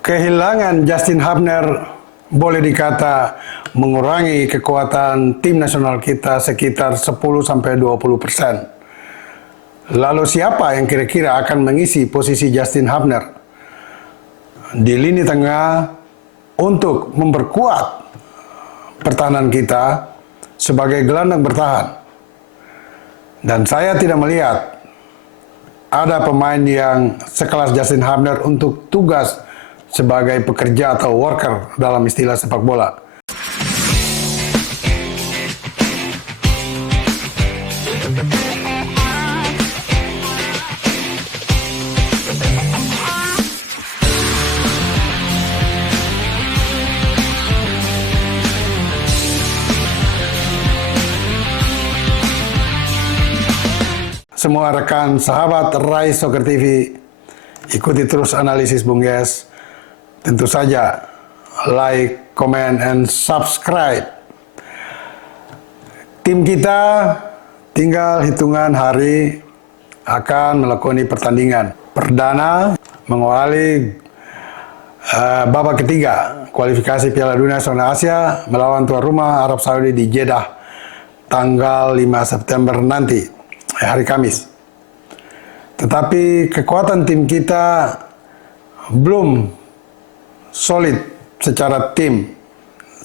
Kehilangan Justin Hubner boleh dikata mengurangi kekuatan tim nasional kita sekitar 10-20%. Lalu siapa yang kira-kira akan mengisi posisi Justin Hubner di lini tengah untuk memperkuat pertahanan kita sebagai gelandang bertahan? Dan saya tidak melihat ada pemain yang sekelas Justin Hubner untuk tugas sebagai pekerja atau worker dalam istilah sepak bola. Semua rekan sahabat Rai Soccer TV, ikuti terus analisis Bung Yes. Tentu saja like, comment, and subscribe. Tim kita tinggal hitungan hari akan melakoni pertandingan perdana mengawali babak ketiga kualifikasi Piala Dunia Zona Asia melawan tuan rumah Arab Saudi di Jeddah tanggal 5 September nanti, hari Kamis. Tetapi kekuatan tim kita belum solid secara tim.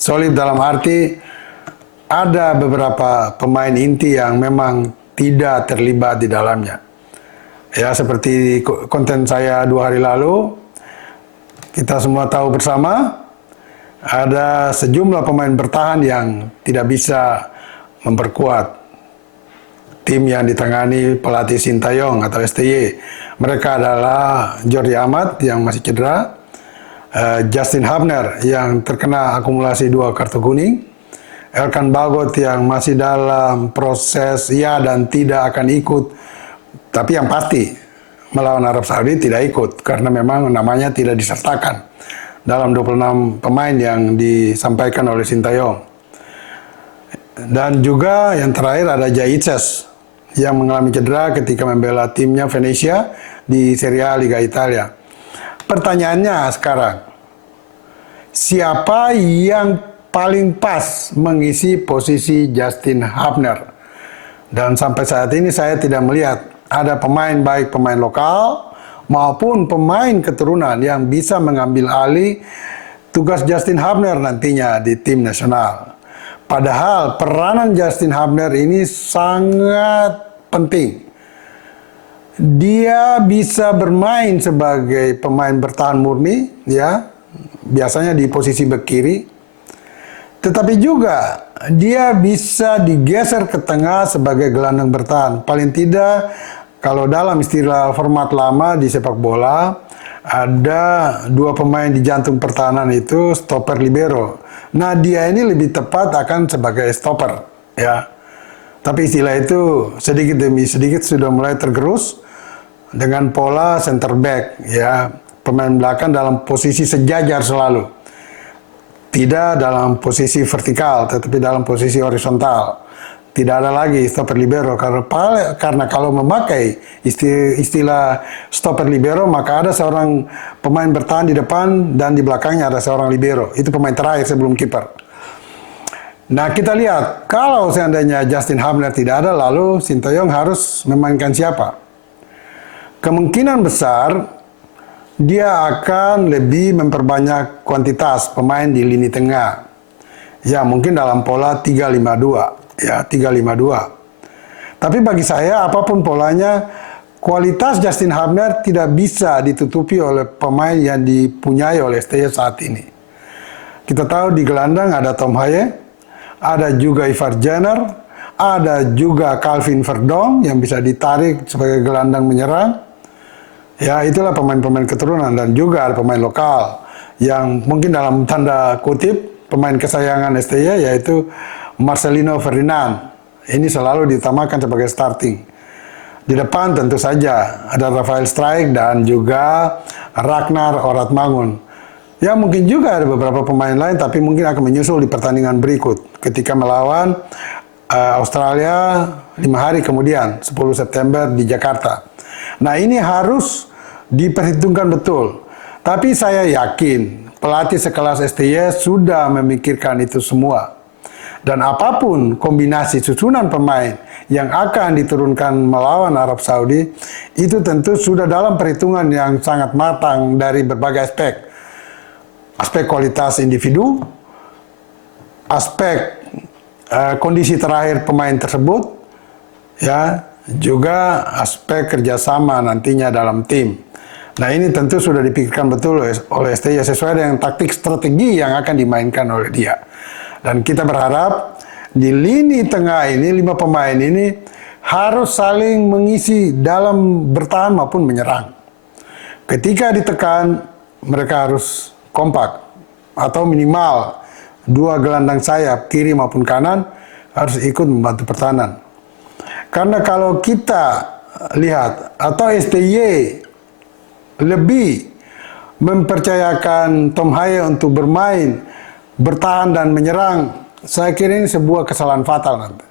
Solid dalam arti ada beberapa pemain inti yang memang tidak terlibat di dalamnya. Ya, seperti konten saya 2 hari lalu, kita semua tahu bersama ada sejumlah pemain bertahan yang tidak bisa memperkuat tim yang ditangani pelatih Sintayong atau STY. Mereka adalah Jordi Amat yang masih cedera, Justin Hubner yang terkena akumulasi 2 kartu kuning, Elkan Bagot yang masih dalam proses ya dan tidak akan ikut, tapi yang pasti melawan Arab Saudi tidak ikut karena memang namanya tidak disertakan dalam 26 pemain yang disampaikan oleh Sintayong. Dan juga yang terakhir ada Jaitzes yang mengalami cedera ketika membela timnya Venezia di Serie A Liga Italia. Pertanyaannya sekarang, siapa yang paling pas mengisi posisi Justin Hubner? Dan sampai saat ini saya tidak melihat ada pemain, baik pemain lokal maupun pemain keturunan yang bisa mengambil alih tugas Justin Hubner nantinya di tim nasional. Padahal peranan Justin Hubner ini sangat penting. Dia bisa bermain sebagai pemain bertahan murni, ya, biasanya di posisi bek kiri. Tetapi juga dia bisa digeser ke tengah sebagai gelandang bertahan. Paling tidak, kalau dalam istilah format lama di sepak bola, ada 2 pemain di jantung pertahanan itu stopper libero. Nah, dia ini lebih tepat akan sebagai stopper, ya. Tapi istilah itu sedikit demi sedikit sudah mulai tergerus dengan pola center back, ya, pemain belakang dalam posisi sejajar selalu, tidak dalam posisi vertikal tetapi dalam posisi horizontal. Tidak ada lagi stopper libero karena kalau memakai istilah stopper libero maka ada seorang pemain bertahan di depan dan di belakangnya ada seorang libero. Itu pemain terakhir sebelum kiper. Nah, kita lihat kalau seandainya Justin Hubner tidak ada, lalu Sintayong harus memainkan siapa? Kemungkinan besar dia akan lebih memperbanyak kuantitas pemain di lini tengah. Ya, mungkin dalam pola 3-5-2, ya, 3-5-2. Tapi bagi saya apapun polanya, kualitas Justin Hubner tidak bisa ditutupi oleh pemain yang dipunyai oleh STY saat ini. Kita tahu di gelandang ada Tom Haye, ada juga Ivar Jenner, ada juga Calvin Verdong yang bisa ditarik sebagai gelandang menyerang. Ya, itulah pemain-pemain keturunan. Dan juga ada pemain lokal yang mungkin dalam tanda kutip pemain kesayangan STY, yaitu Marcelino Ferdinand. Ini selalu diutamakan sebagai starting. Di depan tentu saja ada Rafael Struijk dan juga Ragnar Oratmangun. Ya, mungkin juga ada beberapa pemain lain, tapi mungkin akan menyusul di pertandingan berikut ketika melawan Australia 5 hari kemudian, 10 September di Jakarta. Nah, ini harus diperhitungkan betul. Tapi saya yakin pelatih sekelas STY sudah memikirkan itu semua. Dan apapun kombinasi susunan pemain yang akan diturunkan melawan Arab Saudi, itu tentu sudah dalam perhitungan yang sangat matang dari berbagai aspek. Aspek kualitas individu, aspek kondisi terakhir pemain tersebut, ya, juga aspek kerjasama nantinya dalam tim. Nah, ini tentu sudah dipikirkan betul oleh STY sesuai dengan taktik strategi yang akan dimainkan oleh dia. Dan kita berharap di lini tengah ini 5 pemain ini harus saling mengisi dalam bertahan maupun menyerang. Ketika ditekan, mereka harus kompak atau minimal 2 gelandang sayap kiri maupun kanan harus ikut membantu pertahanan. Karena kalau kita lihat atau STY lebih mempercayakan Tom Haye untuk bermain, bertahan dan menyerang, saya kira ini sebuah kesalahan fatal nanti.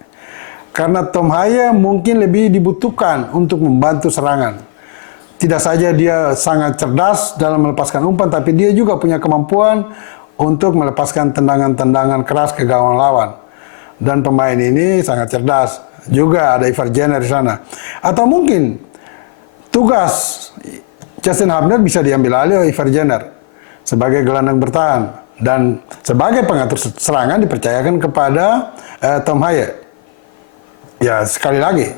Karena Tom Haye mungkin lebih dibutuhkan untuk membantu serangan. Tidak saja dia sangat cerdas dalam melepaskan umpan, tapi dia juga punya kemampuan untuk melepaskan tendangan-tendangan keras ke gawang lawan. Dan pemain ini sangat cerdas. Juga ada Ivar Jenner di sana. Atau mungkin tugas Justin Hubner bisa diambil alih oleh Ivar Jenner sebagai gelandang bertahan, dan sebagai pengatur serangan dipercayakan kepada Tom Haye. Ya, sekali lagi,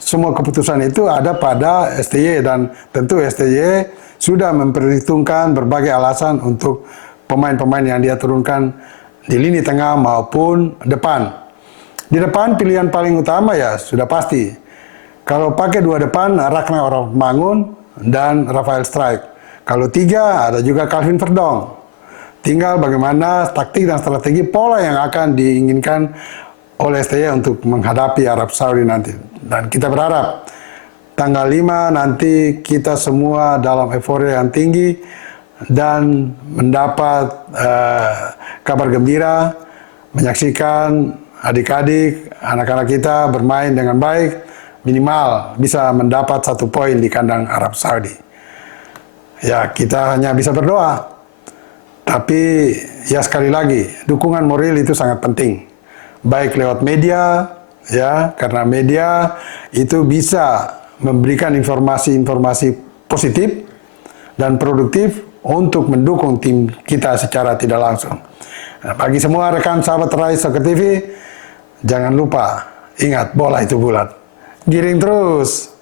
semua keputusan itu ada pada STY, dan tentu STY sudah memperhitungkan berbagai alasan untuk pemain-pemain yang dia turunkan di lini tengah maupun depan. Di depan pilihan paling utama ya sudah pasti. Kalau pakai 2 depan, Ragnar Ormangun dan Rafael Strijk. Kalau 3 ada juga Calvin Verdong. Tinggal bagaimana taktik dan strategi pola yang akan diinginkan oleh STY untuk menghadapi Arab Saudi nanti. Dan kita berharap tanggal 5 nanti kita semua dalam euforia yang tinggi dan mendapat kabar gembira, menyaksikan adik-adik, anak-anak kita bermain dengan baik, minimal bisa mendapat 1 poin di kandang Arab Saudi. Ya, kita hanya bisa berdoa. Tapi ya sekali lagi, dukungan moral itu sangat penting. Baik lewat media, ya, karena media itu bisa memberikan informasi-informasi positif dan produktif untuk mendukung tim kita secara tidak langsung. Nah, bagi semua rekan sahabat Rai Soccer TV, jangan lupa, ingat bola itu bulat. Giring terus!